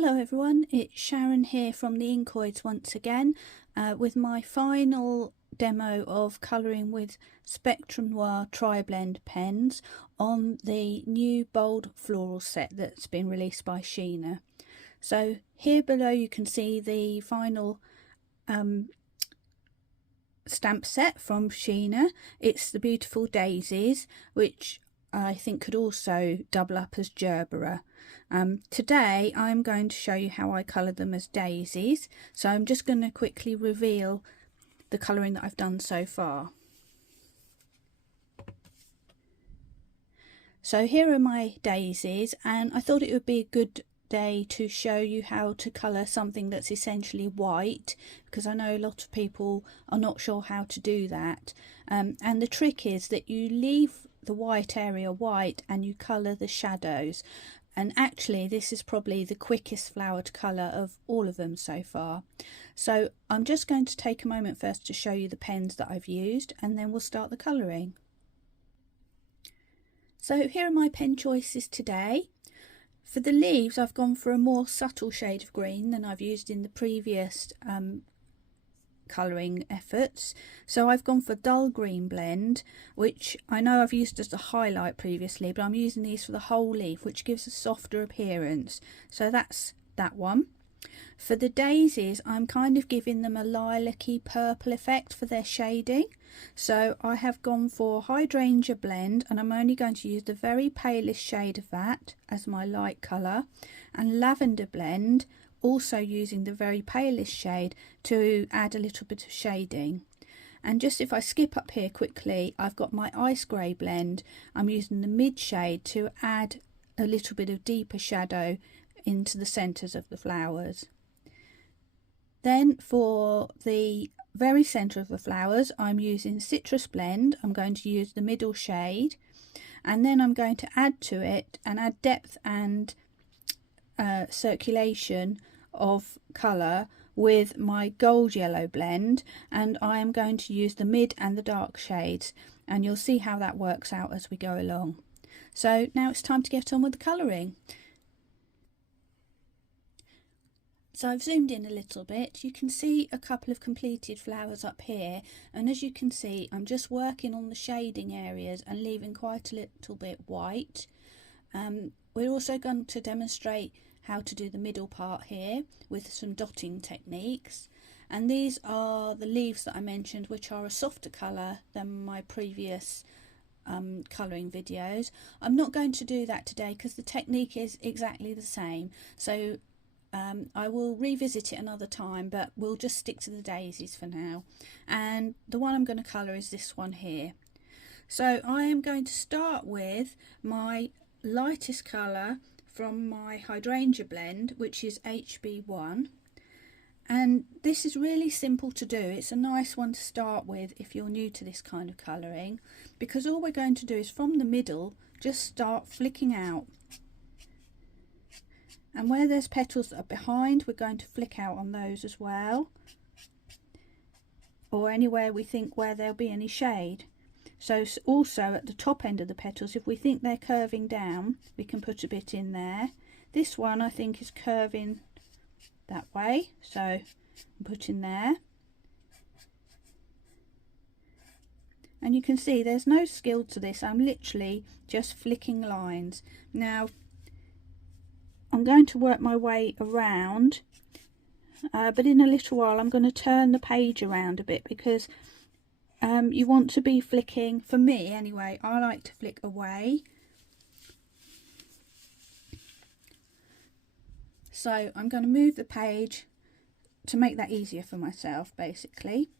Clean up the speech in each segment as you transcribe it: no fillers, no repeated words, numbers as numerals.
Hello everyone, it's Sharon here from the Inkoids once again with my final demo of colouring with Spectrum Noir Triblend pens on the new bold floral set that's been released by Sheena. So here below you can see the final stamp set from Sheena. It's the beautiful Daisies, which I think could also double up as Gerbera. Today I'm going to show you how I colour them as daisies, so I'm just going to quickly reveal the colouring that I've done so far. So here are my daisies, and I thought it would be a good day to show you how to colour something that's essentially white, because I know a lot of people are not sure how to do that, and the trick is that you leave the white area white and you colour the shadows. And actually this is probably the quickest flowered colour of all of them so far. So I'm just going to take a moment first to show you the pens that I've used, and then we'll start the colouring. So here are my pen choices today. For the leaves I've gone for a more subtle shade of green than I've used in the previous colouring efforts. So I've gone for dull green blend, which I know I've used as a highlight previously, but I'm using these for the whole leaf, which gives a softer appearance. So that's that one. For the daisies I'm kind of giving them a lilac-y purple effect for their shading, so I have gone for hydrangea blend, and I'm only going to use the very palest shade of that as my light colour, and lavender blend, also using the very palest shade to add a little bit of shading. And just if I skip up here quickly, I've got my ice grey blend. I'm using the mid shade to add a little bit of deeper shadow into the centres of the flowers. Then for the very centre of the flowers I'm using citrus blend. I'm going to use the middle shade, and then I'm going to add to it and add depth and circulation of colour with my gold yellow blend, and I am going to use the mid and the dark shades, and you'll see how that works out as we go along. So now it's time to get on with the colouring. So I've zoomed in a little bit. You can see a couple of completed flowers up here, and as you can see I'm just working on the shading areas and leaving quite a little bit white. We're also going to demonstrate how to do the middle part here with some dotting techniques, and these are the leaves that I mentioned, which are a softer colour than my previous colouring videos. I'm not going to do that today because the technique is exactly the same, so I will revisit it another time, but we'll just stick to the daisies for now. And the one I'm going to colour is this one here. So I am going to start with my lightest colour from my hydrangea blend, which is HB1, and this is really simple to do. It's a nice one to start with if you're new to this kind of colouring, because all we're going to do is from the middle just start flicking out, and where there's petals that are behind we're going to flick out on those as well, or anywhere we think where there'll be any shade. So also at the top end of the petals, if we think they're curving down, we can put a bit in there. This one I think is curving that way, so I'm putting there. And you can see there's no skill to this, I'm literally just flicking lines. Now I'm going to work my way around, but in a little while I'm going to turn the page around a bit, because you want to be flicking, for me anyway, I like to flick away. So I'm going to move the page to make that easier for myself basically.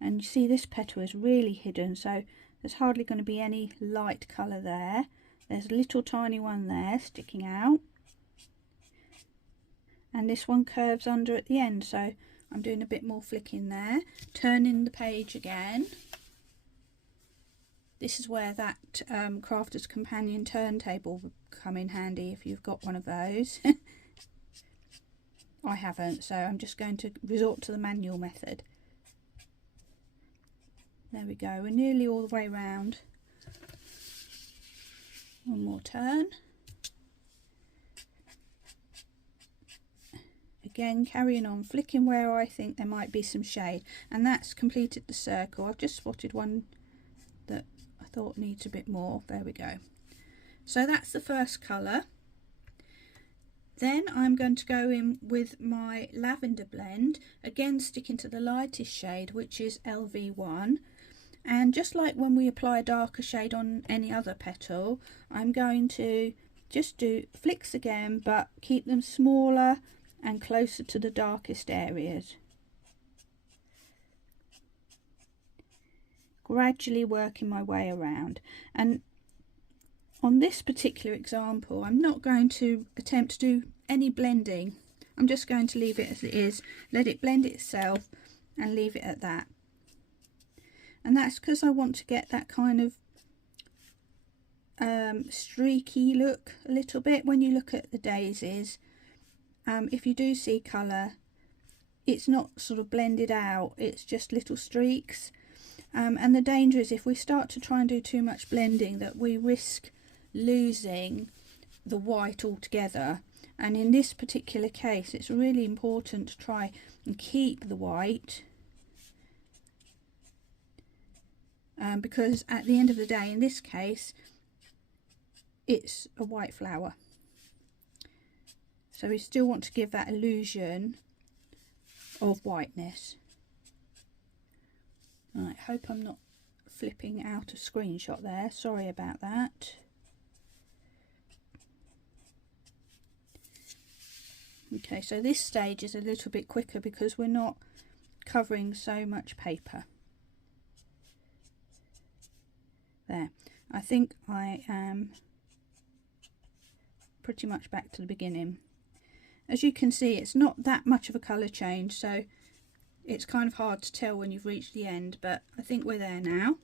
And you see this petal is really hidden, so there's hardly going to be any light colour there. There's a little tiny one there sticking out, and this one curves under at the end, so I'm doing a bit more flicking there. Turning the page again. This is where that Crafter's Companion turntable would come in handy if you've got one of those. I haven't, so I'm just going to resort to the manual method. There we go, we're nearly all the way round. One more turn. Again, carrying on, flicking where I think there might be some shade, and that's completed the circle. I've just spotted one that I thought needs a bit more. There we go. So that's the first colour. Then I'm going to go in with my lavender blend, again sticking to the lightest shade, which is LV1. And just like when we apply a darker shade on any other petal, I'm going to just do flicks again, but keep them smaller and closer to the darkest areas. Gradually working my way around. And on this particular example, I'm not going to attempt to do any blending. I'm just going to leave it as it is, let it blend itself and leave it at that. And that's because I want to get that kind of streaky look a little bit. When you look at the daisies, if you do see colour, it's not sort of blended out, it's just little streaks. And the danger is if we start to try and do too much blending, that we risk losing the white altogether. And in this particular case, it's really important to try and keep the white, because at the end of the day, in this case, it's a white flower. So we still want to give that illusion of whiteness. Right, hope I'm not flipping out a screenshot there, sorry about that. Okay, so this stage is a little bit quicker because we're not covering so much paper. There, I think I am pretty much back to the beginning. As you can see, it's not that much of a colour change, so it's kind of hard to tell when you've reached the end, but I think we're there now.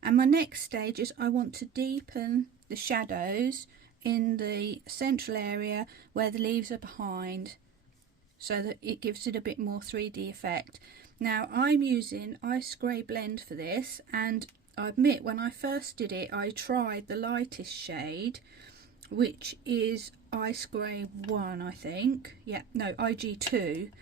And my next stage is I want to deepen the shadows in the central area where the leaves are behind, so that it gives it a bit more 3D effect. Now I'm using Ice Grey Blend for this, and I admit when I first did it I tried the lightest shade, which is Ice Grey 1, I think. Yeah, no, IG2.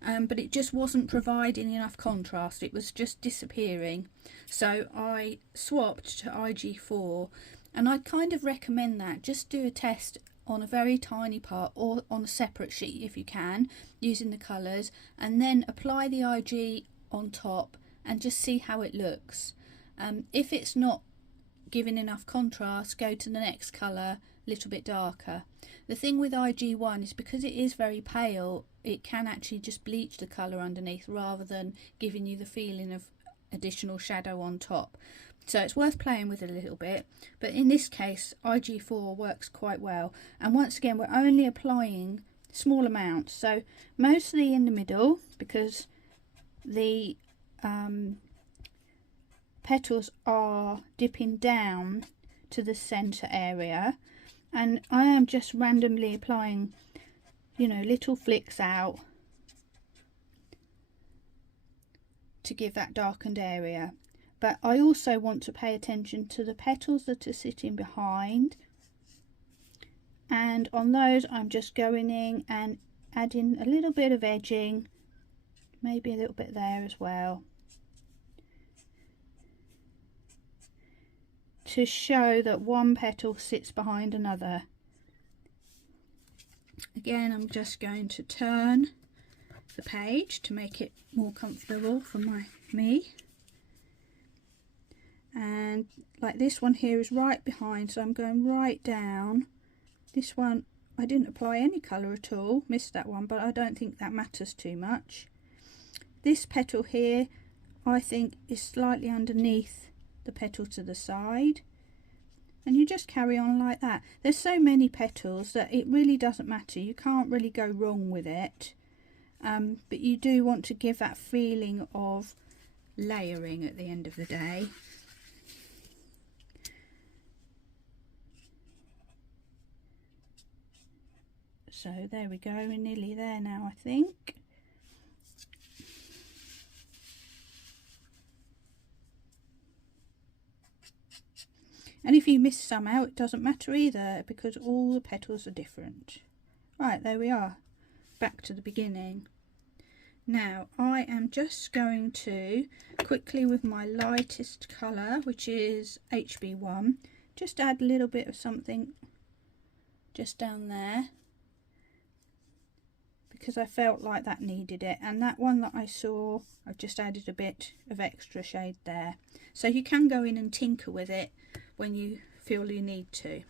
But it just wasn't providing enough contrast, it was just disappearing. So I swapped to IG4, and I kind of recommend that. Just do a test on a very tiny part or on a separate sheet if you can, using the colours, and then apply the IG on top and just see how it looks. If it's not giving enough contrast, go to the next colour, a little bit darker. The thing with IG1 is because it is very pale, it can actually just bleach the colour underneath rather than giving you the feeling of additional shadow on top. So it's worth playing with it a little bit, but in this case IG4 works quite well. And once again, we're only applying small amounts, so mostly in the middle, because the petals are dipping down to the centre area, and I am just randomly applying, you know, little flicks out to give that darkened area. But I also want to pay attention to the petals that are sitting behind, and on those I'm just going in and adding a little bit of edging, maybe a little bit there as well, to show that one petal sits behind another. Again, I'm just going to turn the page to make it more comfortable for me. And like this one here is right behind, so I'm going right down. This one I didn't apply any colour at all, missed that one, but I don't think that matters too much. This petal here I think is slightly underneath the petal to the side, and you just carry on like that. There's so many petals that it really doesn't matter, you can't really go wrong with it, but you do want to give that feeling of layering at the end of the day. So there we go, we're nearly there now, I think. And if you miss some out, it doesn't matter either, because all the petals are different. Right, there we are, back to the beginning. Now I am just going to quickly, with my lightest colour, which is HB1, just add a little bit of something just down there, because I felt like that needed it. And that one that I saw, I've just added a bit of extra shade there. So you can go in and tinker with it when you feel you need to.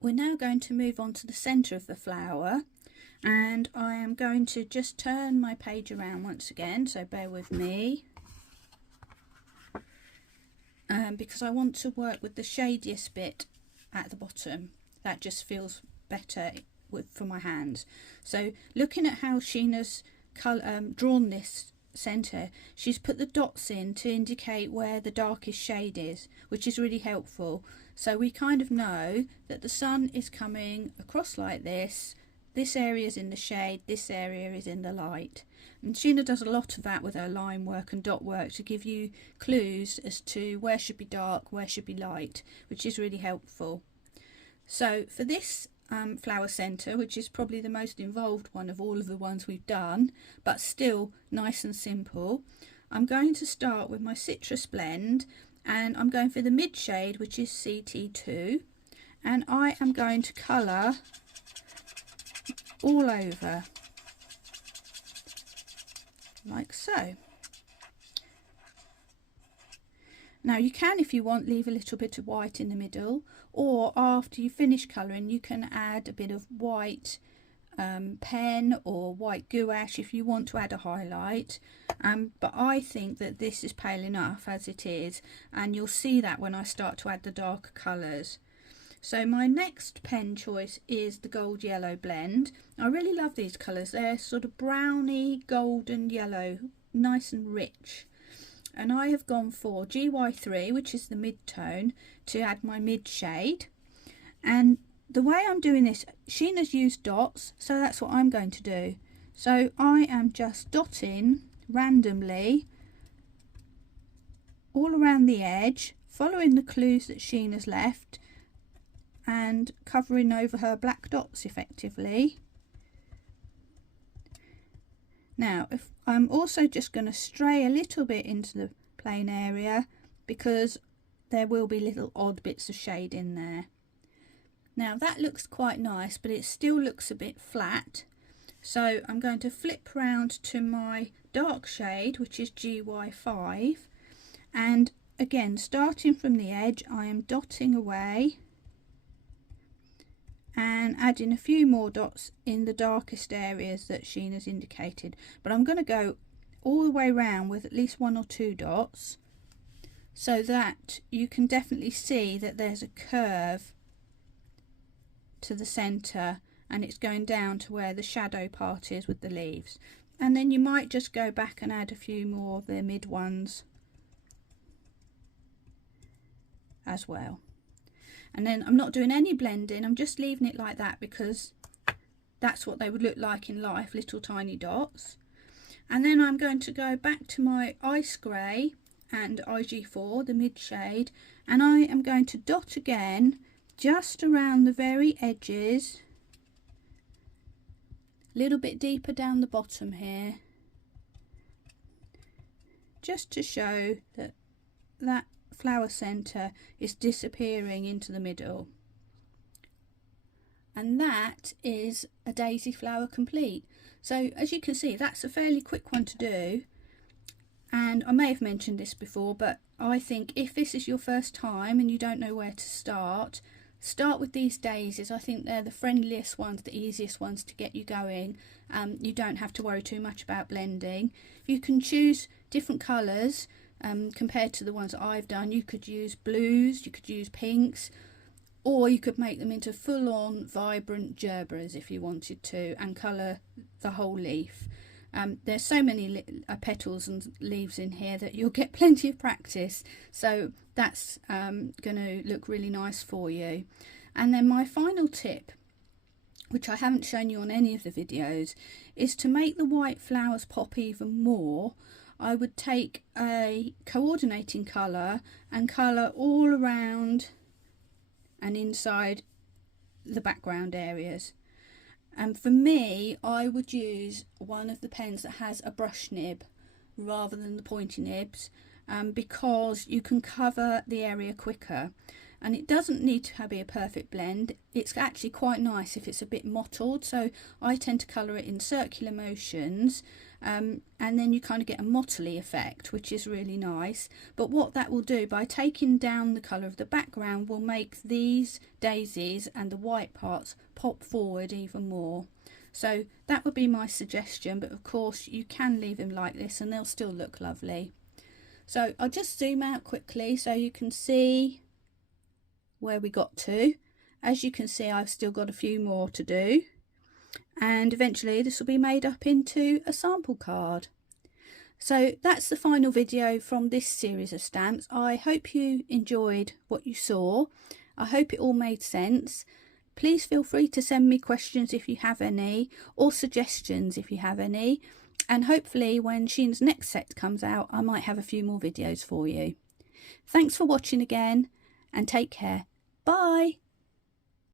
We're now going to move on to the centre of the flower, and I am going to just turn my page around once again, so bear with me, because I want to work with the shadiest bit at the bottom. That just feels better for my hands. So looking at how Sheena's drawn this centre, she's put the dots in to indicate where the darkest shade is, which is really helpful. So we kind of know that the sun is coming across like this. This area is in the shade, this area is in the light. And Sheena does a lot of that with her line work and dot work to give you clues as to where should be dark, where should be light, which is really helpful. So for this flower centre, which is probably the most involved one of all of the ones we've done, but still nice and simple, I'm going to start with my citrus blend, and I'm going for the mid shade, which is CT2, and I am going to colour all over like so. Now you can, if you want, leave a little bit of white in the middle, or after you finish colouring you can add a bit of white pen or white gouache if you want to add a highlight, but I think that this is pale enough as it is, and you'll see that when I start to add the darker colours. So my next pen choice is the gold yellow blend. I really love these colours. They're sort of browny golden yellow, nice and rich. And I have gone for GY3, which is the mid-tone, to add my mid shade. And the way I'm doing this, Sheena's used dots, so that's what I'm going to do. So I am just dotting randomly all around the edge, following the clues that Sheena's left, and covering over her black dots effectively. Now, if I'm also just going to stray a little bit into the plain area, because there will be little odd bits of shade in there. Now that looks quite nice, but it still looks a bit flat. So I'm going to flip round to my dark shade, which is GY5, and again, starting from the edge, I am dotting away and adding a few more dots in the darkest areas that Sheena's indicated. But I'm going to go all the way around with at least 1 or 2 dots, so that you can definitely see that there's a curve to the centre, and it's going down to where the shadow part is with the leaves. And then you might just go back and add a few more of the mid ones as well. And then I'm not doing any blending, I'm just leaving it like that because that's what they would look like in life, little tiny dots. And then I'm going to go back to my ice grey and IG4, the mid shade, and I am going to dot again just around the very edges, a little bit deeper down the bottom here, just to show that that flower centre is disappearing into the middle. And that is a daisy flower complete. So as you can see, that's a fairly quick one to do, and I may have mentioned this before, but I think if this is your first time and you don't know where to start with these daisies. I think they're the friendliest ones, the easiest ones to get you going. You don't have to worry too much about blending. You can choose different colours compared to the ones that I've done. You could use blues, you could use pinks, or you could make them into full-on vibrant gerberas if you wanted to, and colour the whole leaf. There's so many petals and leaves in here that you'll get plenty of practice, so that's going to look really nice for you. And then my final tip, which I haven't shown you on any of the videos, is to make the white flowers pop even more. I would take a coordinating colour and colour all around and inside the background areas. And for me, I would use one of the pens that has a brush nib rather than the pointy nibs, because you can cover the area quicker. And it doesn't need to be a perfect blend. It's actually quite nice if it's a bit mottled, so I tend to colour it in circular motions, and then you kind of get a mottly effect, which is really nice. But what that will do, by taking down the colour of the background, will make these daisies and the white parts pop forward even more. So that would be my suggestion, but of course you can leave them like this and they'll still look lovely. So I'll just zoom out quickly so you can see where we got to. As you can see, I've still got a few more to do, and eventually this will be made up into a sample card. So that's the final video from this series of stamps. I hope you enjoyed what you saw. I hope it all made sense. Please feel free to send me questions if you have any, or suggestions if you have any, and hopefully when Sheena's next set comes out I might have a few more videos for you. Thanks for watching again, and take care. Bye!